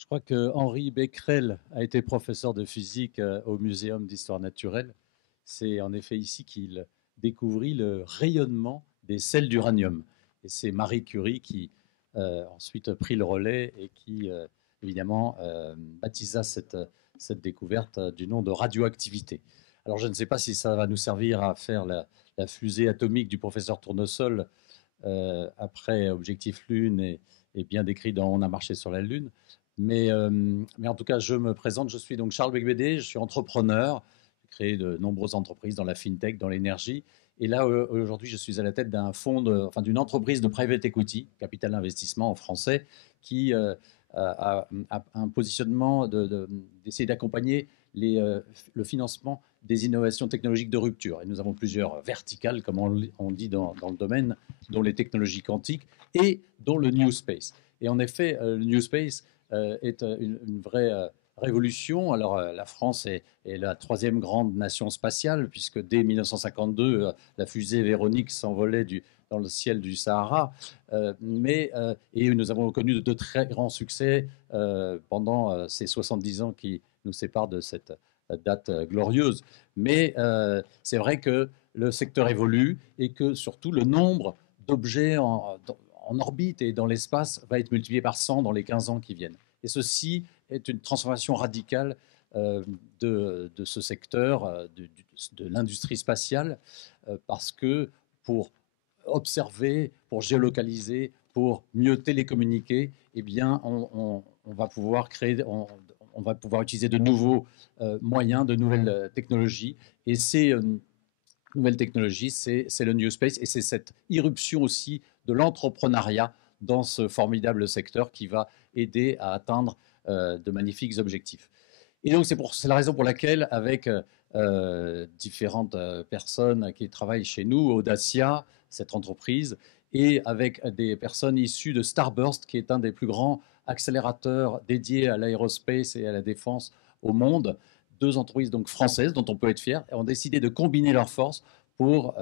Je crois que Henri Becquerel a été professeur de physique au Muséum d'histoire naturelle. C'est en effet ici qu'il découvrit le rayonnement des sels d'uranium. Et c'est Marie Curie qui ensuite prit le relais et qui, évidemment, baptisa cette découverte du nom de radioactivité. Alors je ne sais pas si ça va nous servir à faire la fusée atomique du professeur Tournesol après Objectif Lune et bien décrit dans On a marché sur la Lune. Mais en tout cas, je me présente. Je suis donc Charles Becbédé, je suis entrepreneur. J'ai créé de nombreuses entreprises dans la fintech, dans l'énergie. Et là, aujourd'hui, je suis à la tête d'un fonds, d'une entreprise de private equity, capital investissement en français, qui a un positionnement d'essayer d'accompagner le financement des innovations technologiques de rupture. Et nous avons plusieurs verticales, comme on dit dans le domaine, dont les technologies quantiques et dont le New Space. Et en effet, le New Space est une vraie révolution. Alors, la France est la troisième grande nation spatiale, puisque dès 1952, la fusée Véronique s'envolait dans le ciel du Sahara. Et nous avons connu de très grands succès pendant ces 70 ans qui nous séparent de cette date glorieuse. Mais c'est vrai que le secteur évolue et que surtout le nombre d'objets en orbite et dans l'espace va être multiplié par 100 dans les 15 ans qui viennent. Et ceci est une transformation radicale de ce secteur, de l'industrie spatiale, parce que pour observer, pour géolocaliser, pour mieux télécommuniquer, eh bien, on va pouvoir créer, on va pouvoir utiliser de nouveaux moyens, de nouvelles technologies. Et ces nouvelles technologies, c'est le New Space et c'est cette irruption aussi de l'entrepreneuriat dans ce formidable secteur qui va aider à atteindre de magnifiques objectifs. Et donc, c'est la raison pour laquelle, avec différentes personnes qui travaillent chez nous, Audacia, cette entreprise, et avec des personnes issues de Starburst, qui est un des plus grands accélérateurs dédiés à l'aérospace et à la défense au monde, deux entreprises donc françaises dont on peut être fier, ont décidé de combiner leurs forces pour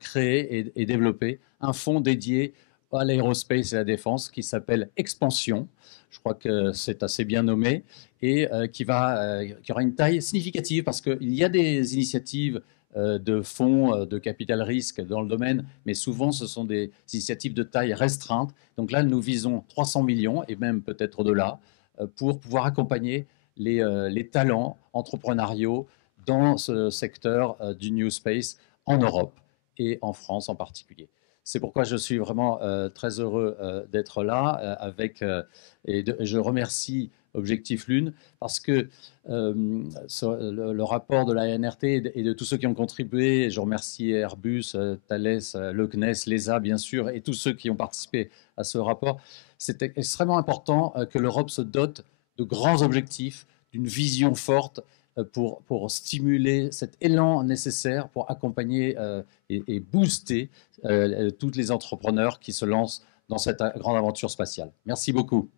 créer et développer un fonds dédié à l'aérospace et à la défense qui s'appelle Expansion. Je crois que c'est assez bien nommé et qui aura une taille significative parce qu'il y a des initiatives de fonds de capital risque dans le domaine, mais souvent ce sont des initiatives de taille restreinte. Donc là, nous visons 300 millions et même peut-être au-delà pour pouvoir accompagner les talents entrepreneuriaux dans ce secteur du New Space en Europe et en France en particulier. C'est pourquoi je suis vraiment très heureux d'être là et je remercie Objectif Lune parce que le rapport de la NRT et de tous ceux qui ont contribué, je remercie Airbus, Thales, le CNES, l'ESA bien sûr et tous ceux qui ont participé à ce rapport. C'était extrêmement important que l'Europe se dote de grands objectifs, d'une vision forte pour stimuler cet élan nécessaire pour accompagner et booster tous les entrepreneurs qui se lancent dans cette grande aventure spatiale. Merci beaucoup.